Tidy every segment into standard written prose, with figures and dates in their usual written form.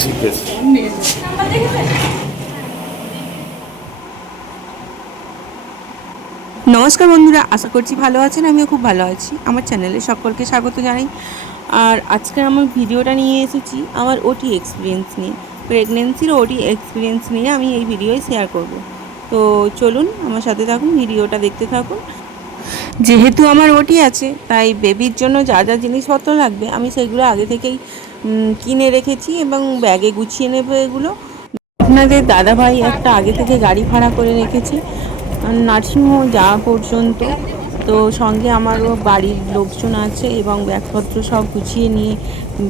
ঠিক আছে। নমস্কার বন্ধুরা, আশা করছি ভালো আছেন। আমিও খুব ভালো আছি। আমার চ্যানেলে সকলকে স্বাগত জানাই। আর আজকে আমার ভিডিওটা নিয়ে এসেছি আমার ওটি এক্সপিরিয়েন্স নিয়ে, প্রেগনেন্সির ওটি এক্সপিরিয়েন্স নিয়ে আমি এই ভিডিওয় শেয়ার করব। তো চলুন আমার সাথে থাকুন, ভিডিওটা দেখতে থাকুন। যেহেতু আমার ওটি আছে, তাই বেবির জন্য যা যা জিনিসপত্র লাগবে আমি সেগুলো আগে থেকেই কিনে রেখেছি এবং ব্যাগে গুছিয়ে নেব এগুলো। আপনাদের দাদাভাই একটা আগে থেকে গাড়ি ভাড়া করে রেখেছে নার্সিংহোম যাওয়া পর্যন্ত। তো সঙ্গে আমারও বাড়ির লোকজন আছে এবং ব্যাগপত্র সব গুছিয়ে নিয়ে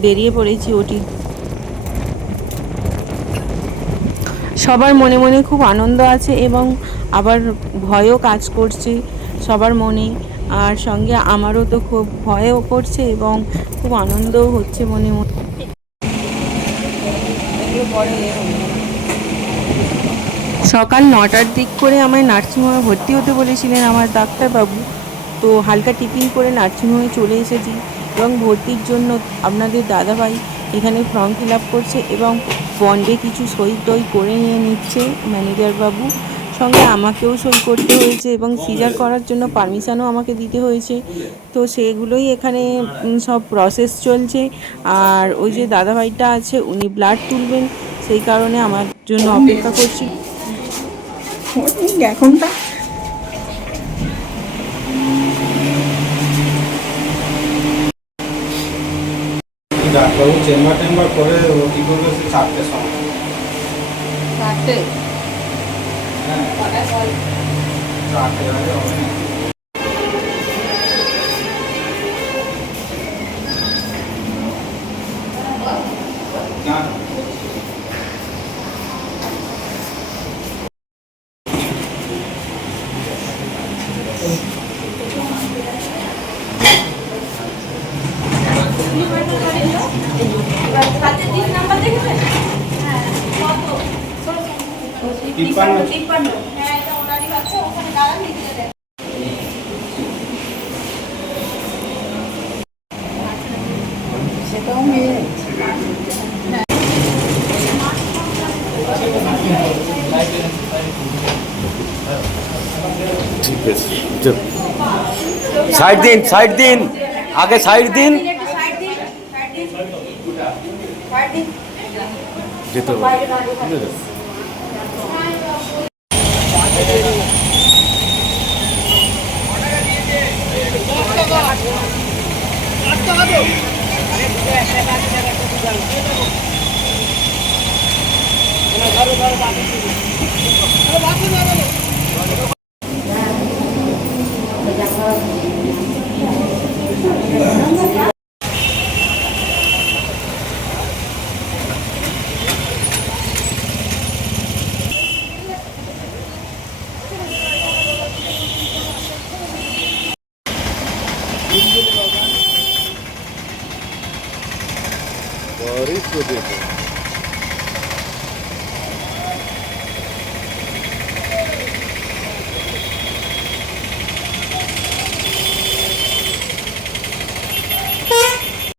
বেরিয়ে পড়েছি ওটি। সবার মনে মনে খুব আনন্দ আছে এবং আবার ভয়ও কাজ করছে সবার মনে। আর সঙ্গে আমারও তো খুব ভয়ও করছে এবং খুব আনন্দও হচ্ছে মনে মনে। সকাল 9টার দিক করে আমায় নার্সিংহোমে ভর্তি হতে বলেছিলেন আমার ডাক্তারবাবু। তো হালকা টিফিন করে নার্সিংহোমে চলে এসেছি এবং ভর্তির জন্য আপনাদের দাদাভাই এখানে ফর্ম ফিল আপ করছে এবং বন্ডে কিছু সই টই করে নিয়ে নিচ্ছে ম্যানেজার বাবু। সঙ্গে আমাকেও সই করতে হয়েছে এবং সিজার করার জন্য পারমিশনও আমাকে দিতে হয়েছে। তো সেগুলোই এখানে সব প্রসেস চলছে। আর ওই যে দাদাভাইটা আছে উনি ব্লাড তুলবেন, সেই কারণে আমার জন্য অপেক্ষা করছি। এখনটা ডাক্তারবাবু চেম্বার টেম্বার করে ও কি করবে সে 4টের সময়। 4টে? হ্যাঁ 4টে আগে হবে না। সেটাও মেয়ে। ঠিক আছে, সাইড দিন, সাইড দিন, আগে সাইড দিন। যেতে হবে, ঠিক আছে। Борис, вот это.